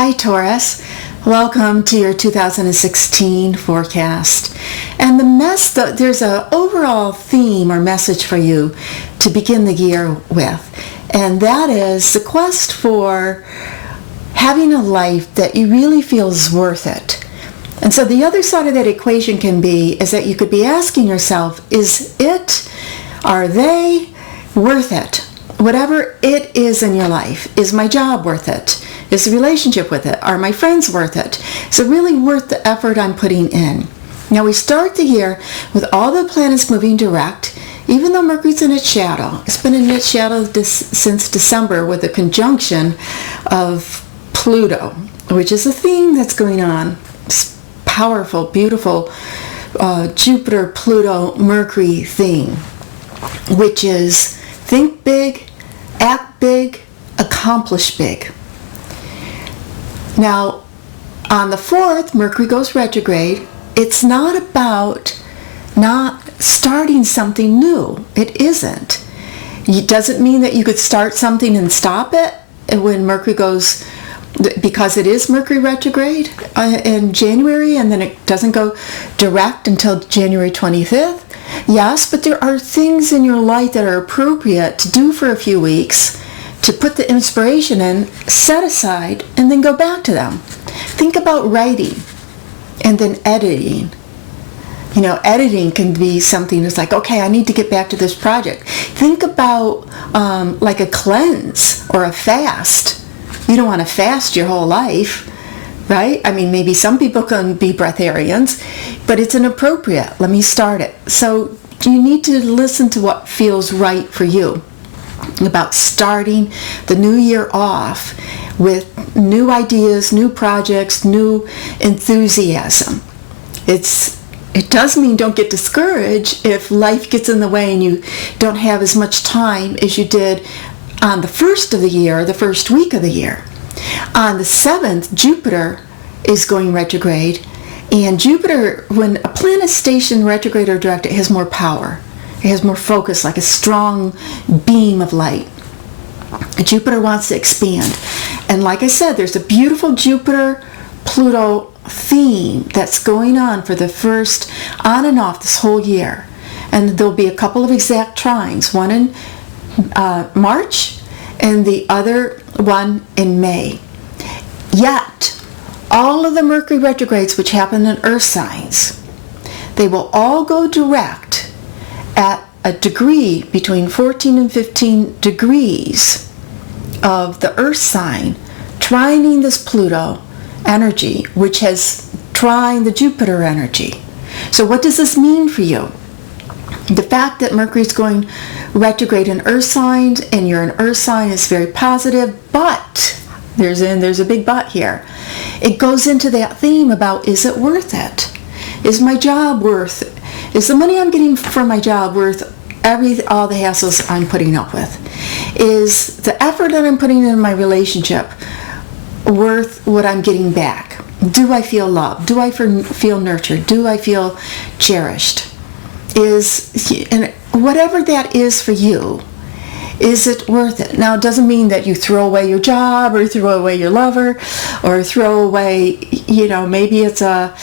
Hi Taurus, welcome to your 2016 forecast. And there's an overall theme or message for you to begin the year with. And that is the quest for having a life that you really feel is worth it. And so the other side of that equation is that you could be asking yourself, are they worth it? Whatever it is in your life, is my job worth it? Is the relationship with it? Are my friends worth it? Is it really worth the effort I'm putting in? Now we start the year with all the planets moving direct, even though Mercury's in its shadow. It's been in its shadow since December with a conjunction of Pluto, which is a theme that's going on. It's powerful, beautiful Jupiter, Pluto, Mercury theme, which is think big, act big, accomplish big. Now, on the 4th, Mercury goes retrograde. It's not about not starting something new. It isn't. It doesn't mean that you could start something and stop it when Mercury goes, because it is Mercury retrograde in January, and then it doesn't go direct until January 25th. Yes, but there are things in your life that are appropriate to do for a few weeks, to put the inspiration in, set aside, and then go back to them. Think about writing and then editing. You know, editing can be something that's like, okay, I need to get back to this project. Think about like a cleanse or a fast. You don't want to fast your whole life, right? I mean, maybe some people can be breatharians, but it's inappropriate. Let me start it. So you need to listen to what feels right for you about starting the new year off with new ideas, new projects, new enthusiasm. It does mean don't get discouraged if life gets in the way and you don't have as much time as you did on the first of the year, the first week of the year. On the 7th, Jupiter is going retrograde, and Jupiter, when a planet stationed retrograde or direct, it has more power. It has more focus, like a strong beam of light. Jupiter wants to expand. And like I said, there's a beautiful Jupiter-Pluto theme that's going on for the first, on and off this whole year. And there'll be a couple of exact trines, one in March and the other one in May. Yet, all of the Mercury retrogrades which happen in Earth signs, they will all go direct at a degree between 14 and 15 degrees of the Earth sign, trining this Pluto energy, which has trined the Jupiter energy. So what does this mean for you? The fact that Mercury is going retrograde in Earth signs, and you're an Earth sign, is very positive, but there's a big but here. It goes into that theme about, is it worth it? Is my job worth it? Is the money I'm getting from my job worth all the hassles I'm putting up with? Is the effort that I'm putting in my relationship worth what I'm getting back? Do I feel loved? Do I feel nurtured? Do I feel cherished? And whatever that is for you, is it worth it? Now, it doesn't mean that you throw away your job or throw away your lover or throw away, maybe it's a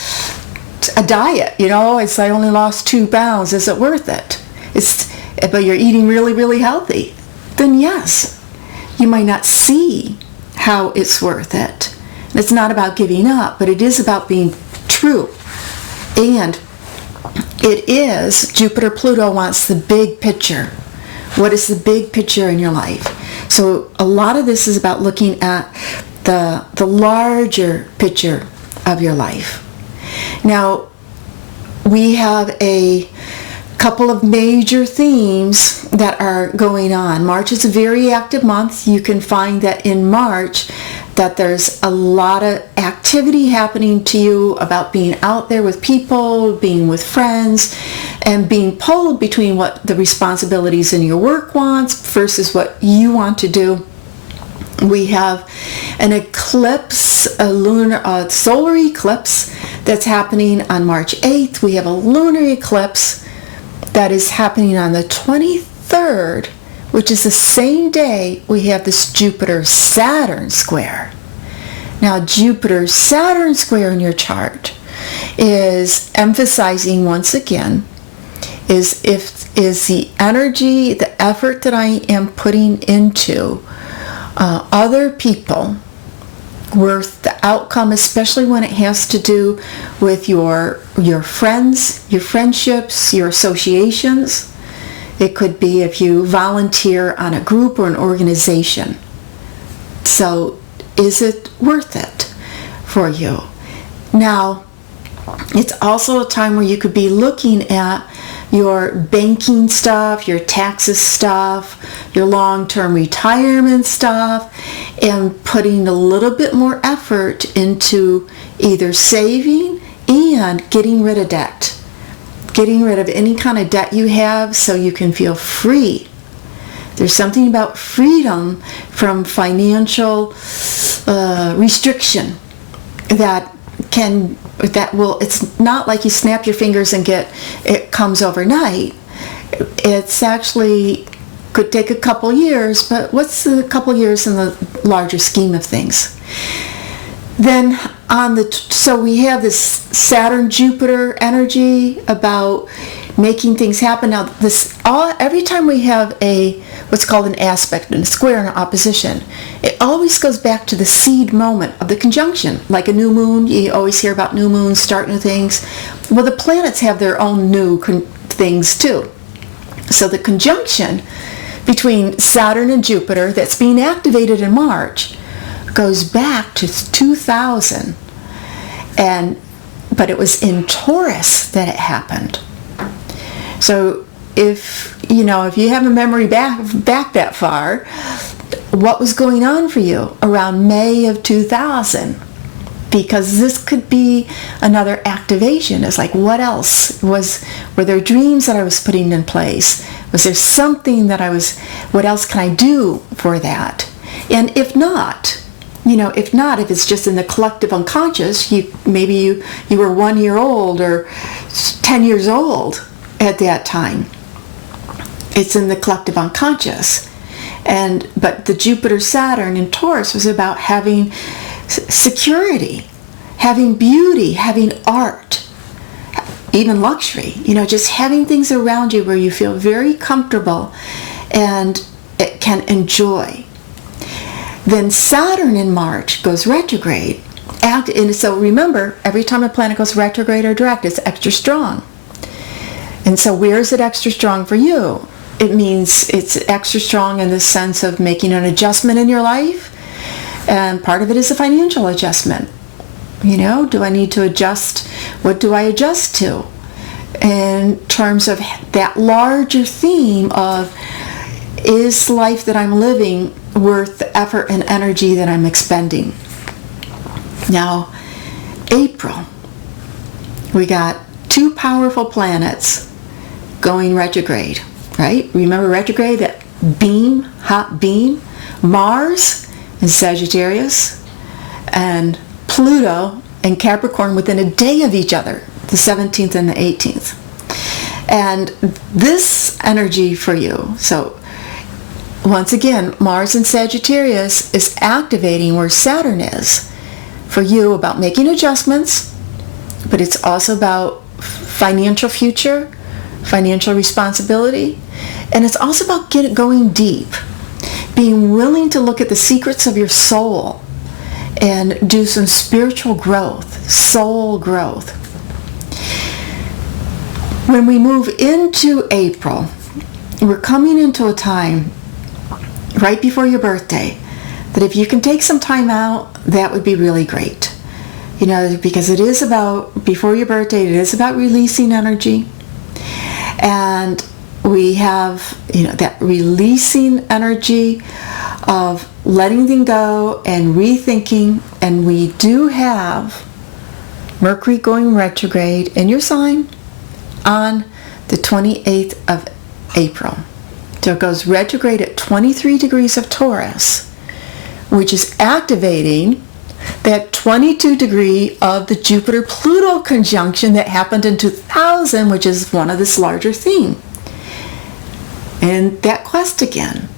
diet, it's I only lost 2 pounds. Is it worth it? But you're eating really, really healthy. Then yes, you might not see how it's worth it. And it's not about giving up, but it is about being true. And it is, Jupiter-Pluto wants the big picture. What is the big picture in your life? So a lot of this is about looking at the larger picture of your life. Now, we have a couple of major themes that are going on. March is a very active month. You can find that in March that there's a lot of activity happening to you about being out there with people, being with friends, and being pulled between what the responsibilities in your work wants versus what you want to do. We have an eclipse, a solar eclipse that's happening on March 8th. We have a lunar eclipse that is happening on the 23rd, which is the same day we have this Jupiter Saturn square. Now, Jupiter Saturn square in your chart is emphasizing once again is the energy, the effort that I am putting into other people worth the outcome, especially when it has to do with your friends, your friendships, your associations. It could be if you volunteer on a group or an organization. So is it worth it for you? Now, it's also a time where you could be looking at your banking stuff, your taxes stuff, your long-term retirement stuff, and putting a little bit more effort into either saving and getting rid of debt. Getting rid of any kind of debt you have so you can feel free. There's something about freedom from financial restriction it's not like you snap your fingers and it comes overnight. It's actually could take a couple years, but what's a couple years in the larger scheme of things? Then so we have this Saturn Jupiter energy about making things happen. Now every time we have what's called an aspect and a square and an opposition, it always goes back to the seed moment of the conjunction. Like a new moon, you always hear about new moons, start new things. Well, the planets have their own new things too. So the conjunction between Saturn and Jupiter that's being activated in March goes back to 2000, but it was in Taurus that it happened. So if you have a memory back that far, what was going on for you around May of 2000? Because this could be another activation. It's like, what else were there dreams that I was putting in place? Was there something what else can I do for that? And if not, if it's just in the collective unconscious, maybe you were 1 year old or 10 years old at that time. It's in the collective unconscious. But the Jupiter Saturn in Taurus was about having security, having beauty, having art, even luxury, just having things around you where you feel very comfortable and it can enjoy. Then Saturn in March goes retrograde. And so remember, every time a planet goes retrograde or direct, it's extra strong. And so where is it extra strong for you? It means it's extra strong in the sense of making an adjustment in your life. And part of it is a financial adjustment. Do I need to adjust? What do I adjust to? In terms of that larger theme of, is life that I'm living worth the effort and energy that I'm expending? Now, April, we got two powerful planets going retrograde, right? Remember retrograde, that hot beam? Mars in Sagittarius and Pluto and Capricorn within a day of each other, the 17th and the 18th. And this energy for you, so once again, Mars in Sagittarius is activating where Saturn is for you, about making adjustments, but it's also about financial future, financial responsibility, and it's also about going deep, being willing to look at the secrets of your soul and do some spiritual growth, soul growth. When we move into April, we're coming into a time right before your birthday that if you can take some time out, that would be really great. Because it is about, before your birthday, it is about releasing energy. And we have, that releasing energy of letting things go and rethinking. And we do have Mercury going retrograde in your sign on the 28th of April. So it goes retrograde at 23 degrees of Taurus, which is activating that 22 degree of the Jupiter-Pluto conjunction that happened in 2000, which is one of this larger theme. And that quest again,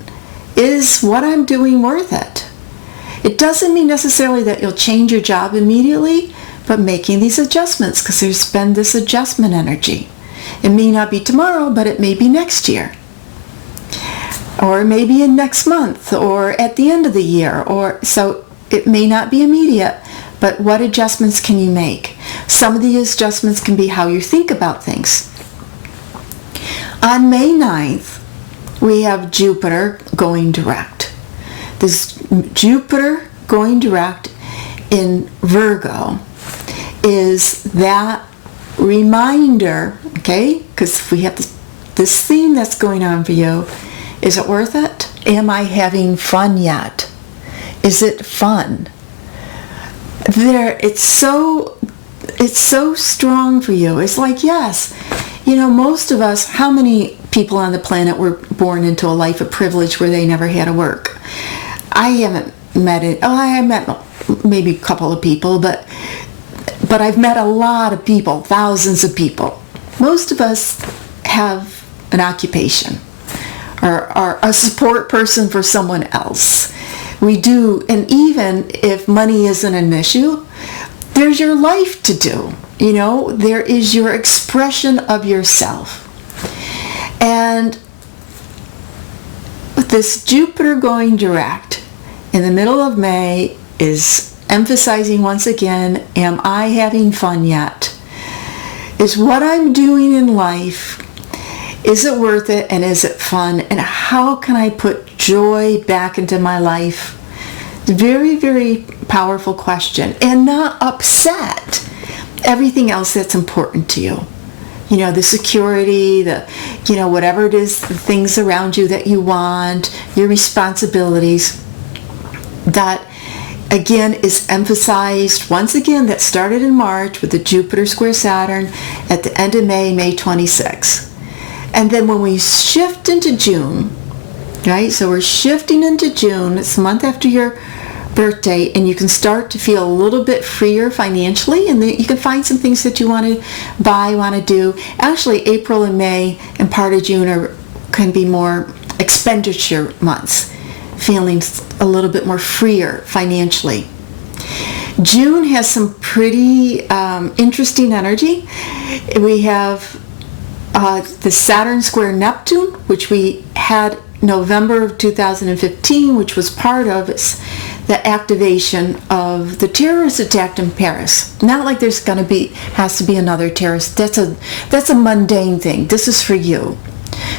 is what I'm doing worth it? It doesn't mean necessarily that you'll change your job immediately, but making these adjustments, because there's been this adjustment energy. It may not be tomorrow, but it may be next year. Or maybe in next month, or at the end of the year, or so it may not be immediate, but what adjustments can you make? Some of the adjustments can be how you think about things. On May 9th, we have Jupiter going direct. This Jupiter going direct in Virgo is that reminder, okay? Because we have this theme that's going on for you. Is it worth it? Am I having fun yet? Is it fun? It's so strong for you. It's like, yes, most of us, how many people on the planet were born into a life of privilege where they never had to work? I haven't met it. Oh, I met maybe a couple of people, but I've met a lot of people, thousands of people. Most of us have an occupation or are a support person for someone else. We do, and even if money isn't an issue, there's your life to do. There is your expression of yourself. And with this Jupiter going direct in the middle of May is emphasizing once again, am I having fun yet? Is what I'm doing in life, is it worth it, and is it fun? And how can I put joy back into my life? Very, very powerful question. And not upset everything else that's important to you. The security, whatever it is, the things around you that you want, your responsibilities. That, again, is emphasized, once again, that started in March with the Jupiter square Saturn at the end of May 26th. And then when we shift into June, right? So we're shifting into June. It's a month after your birthday, and you can start to feel a little bit freer financially, and you can find some things that you want to buy, want to do. Actually, April and May and part of June can be more expenditure months, feeling a little bit more freer financially. June has some pretty interesting energy. We have the Saturn square Neptune, which we had November of 2015, which was part of the activation of the terrorist attack in Paris. Not like there's has to be another terrorist. That's a mundane thing. This is for you.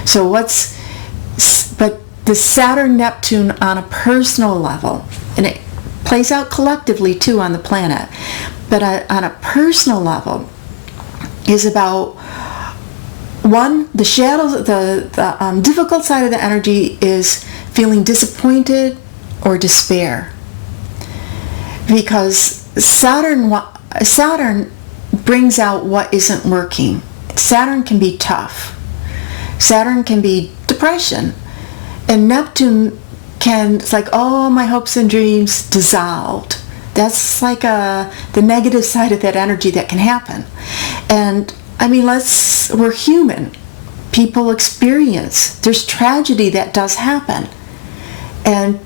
So but the Saturn Neptune on a personal level, and it plays out collectively too on the planet, but on a personal level is about the shadows, the difficult side of the energy is feeling disappointed or despair. Because Saturn brings out what isn't working. Saturn can be tough. Saturn can be depression. And Neptune it's like, oh, my hopes and dreams dissolved. That's like the negative side of that energy that can happen. And we're human. People experience. There's tragedy that does happen. And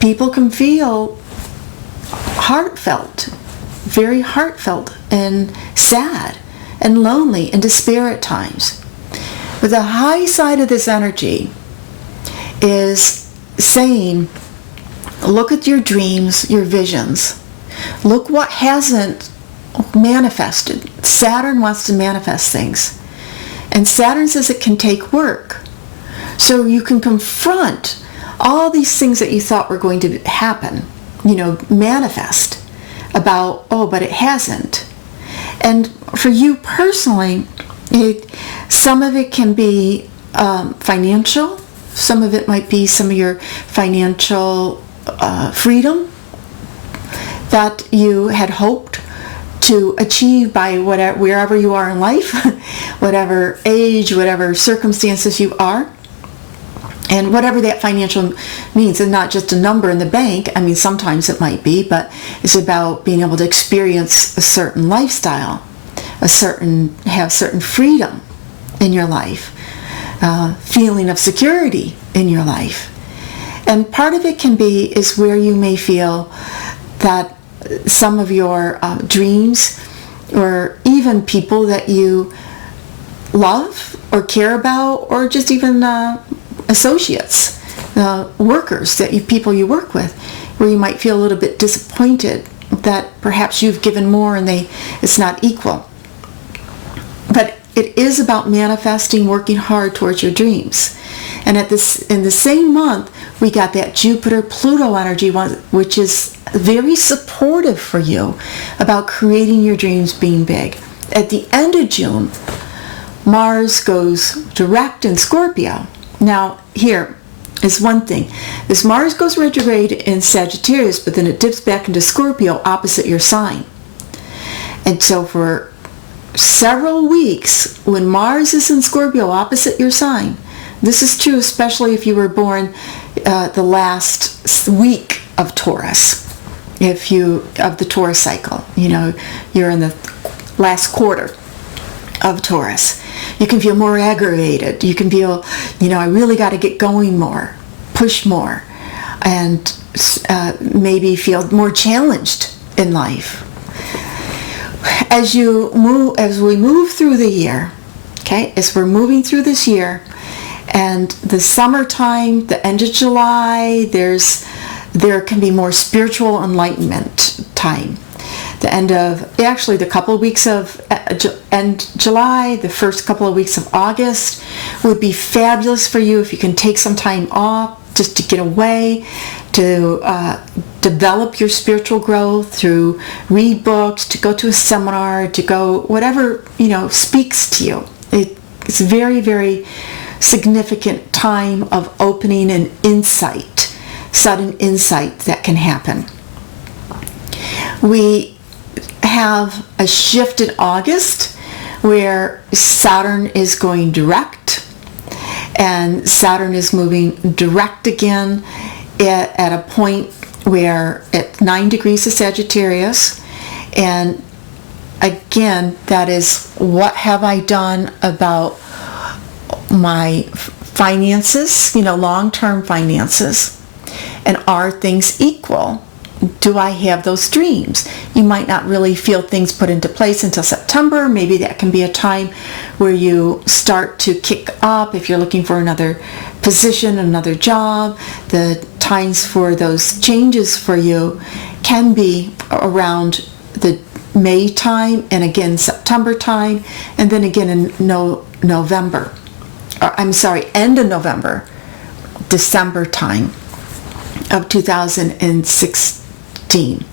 people can feel heartfelt, very heartfelt and sad and lonely and despair at times. But the high side of this energy is saying, look at your dreams, your visions. Look what hasn't manifested. Saturn wants to manifest things. And Saturn says it can take work. So you can confront all these things that you thought were going to happen, manifest about, but it hasn't. And for you personally, some of it can be financial. Some of it might be some of your financial freedom that you had hoped to achieve by wherever you are in life, whatever age, whatever circumstances you are. And whatever that financial means, and not just a number in the bank. Sometimes it might be, but it's about being able to experience a certain lifestyle, have certain freedom in your life, feeling of security in your life. And part of it is where you may feel that some of your dreams, or even people that you love or care about, or just even associates, workers, people you work with, where you might feel a little bit disappointed that perhaps you've given more and it's not equal. But it is about manifesting, working hard towards your dreams. And in the same month, we got that Jupiter-Pluto energy, which is very supportive for you about creating your dreams being big. At the end of June, Mars goes direct in Scorpio. Now, here is one thing. This Mars goes retrograde in Sagittarius, but then it dips back into Scorpio opposite your sign. And so for several weeks, when Mars is in Scorpio opposite your sign, this is true especially if you were born the last week of Taurus, of the Taurus cycle, you're in the last quarter of Taurus. You can feel more aggravated. You can feel, I really got to get going more, push more, and maybe feel more challenged in life. As we move through the year, okay, as we're moving through this year, and the summertime, the end of July, there can be more spiritual enlightenment time. The couple of weeks of end July, the first couple of weeks of August would be fabulous for you if you can take some time off just to get away, to develop your spiritual growth, to read books, to go to a seminar, to go whatever speaks to you. It's a very, very significant time of opening and insight, sudden insight that can happen. We have a shift in August where Saturn is going direct, and Saturn is moving direct again at a point where at 9 degrees of Sagittarius. And again, that is, what have I done about my finances, long-term finances, and are things equal? Do I have those dreams? You might not really feel things put into place until September. Maybe that can be a time where you start to kick up if you're looking for another position, another job. The times for those changes for you can be around the May time, and again September time, and then again in November. End of November, December time of 2016.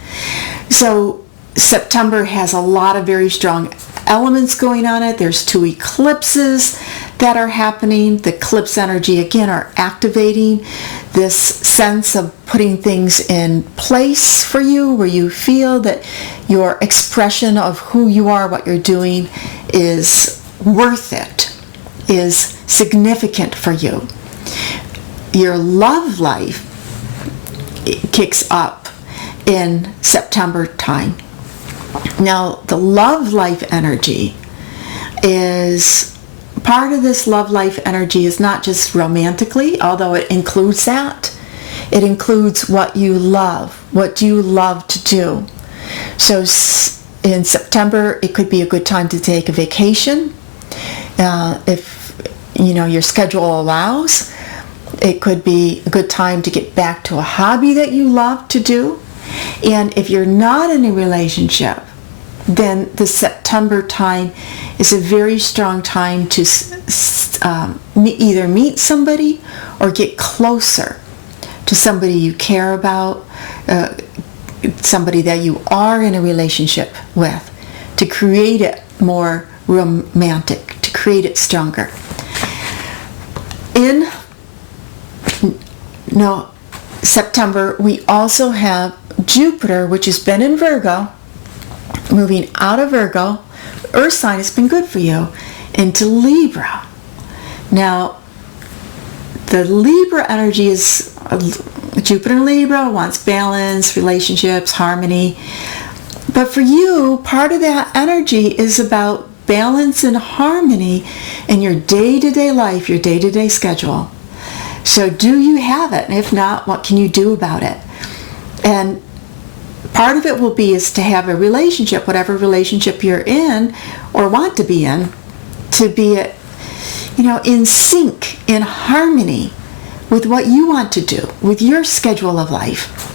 So September has a lot of very strong elements going on it. There's 2 eclipses that are happening. The eclipse energy again are activating this sense of putting things in place for you, where you feel that your expression of who you are, what you're doing, is worth it, is significant for you. Your love life kicks up in September time. Now, the love life energy is, part of this love life energy is not just romantically, although it includes that. It includes what you love. What do you love to do? So in September, it could be a good time to take a vacation. If your schedule allows, it could be a good time to get back to a hobby that you love to do. And if you're not in a relationship, then the September time is a very strong time to either meet somebody or get closer to somebody you care about, somebody that you are in a relationship with, to create it more romantic, to create it stronger. In September, we also have Jupiter, which has been in Virgo, moving out of Virgo. Earth sign has been good for you, into Libra. Now, the Libra energy is, Jupiter in Libra wants balance, relationships, harmony. But for you, part of that energy is about balance and harmony in your day-to-day life, your day-to-day schedule. So do you have it? And if not, what can you do about it? And part of it will be is to have a relationship, whatever relationship you're in or want to be in, to be, in sync, in harmony with what you want to do, with your schedule of life.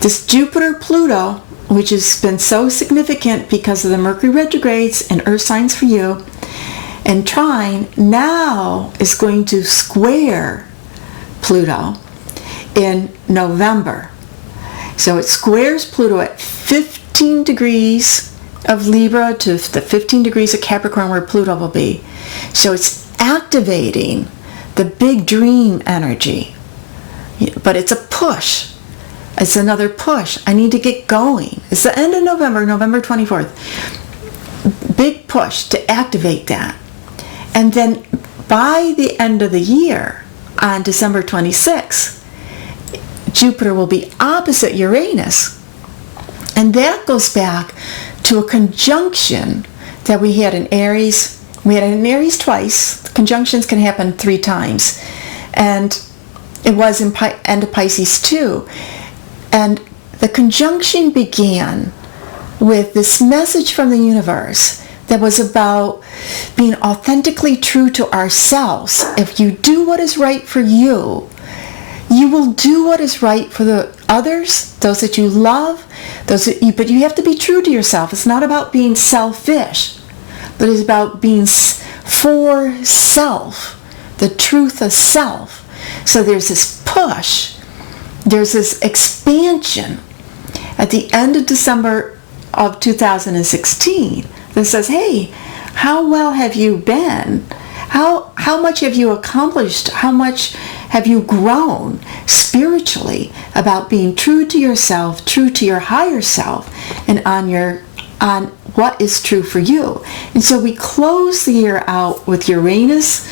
This Jupiter-Pluto, which has been so significant because of the Mercury retrogrades and Earth signs for you, and trine, now is going to square Pluto in November. So it squares Pluto at 15 degrees of Libra to the 15 degrees of Capricorn where Pluto will be. So it's activating the big dream energy. But it's a push. It's another push. I need to get going. It's the end of November, November 24th. Big push to activate that. And then by the end of the year, on December 26th, Jupiter will be opposite Uranus. And that goes back to a conjunction that we had in Aries. We had it in Aries twice. Conjunctions can happen 3 times. And it was in end of Pisces too. And the conjunction began with this message from the universe that was about being authentically true to ourselves. If you do what is right for you, you will do what is right for the others, those that you love, but you have to be true to yourself. It's not about being selfish, but it's about being for self, the truth of self. So there's this push, there's this expansion at the end of December of 2016 that says, hey, how well have you been? How much have you accomplished? How much have you grown spiritually about being true to yourself, true to your higher self, and on what is true for you? And so we close the year out with Uranus,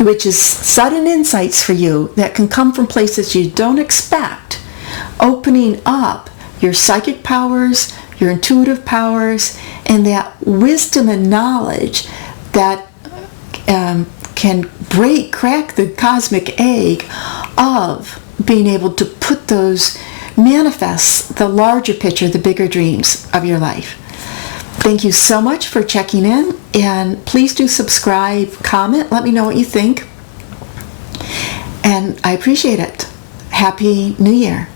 which is sudden insights for you that can come from places you don't expect, opening up your psychic powers, your intuitive powers, and that wisdom and knowledge that can crack the cosmic egg of being able to manifest the larger picture, the bigger dreams of your life. Thank you so much for checking in, and please do subscribe, comment, let me know what you think, and I appreciate it. Happy New Year.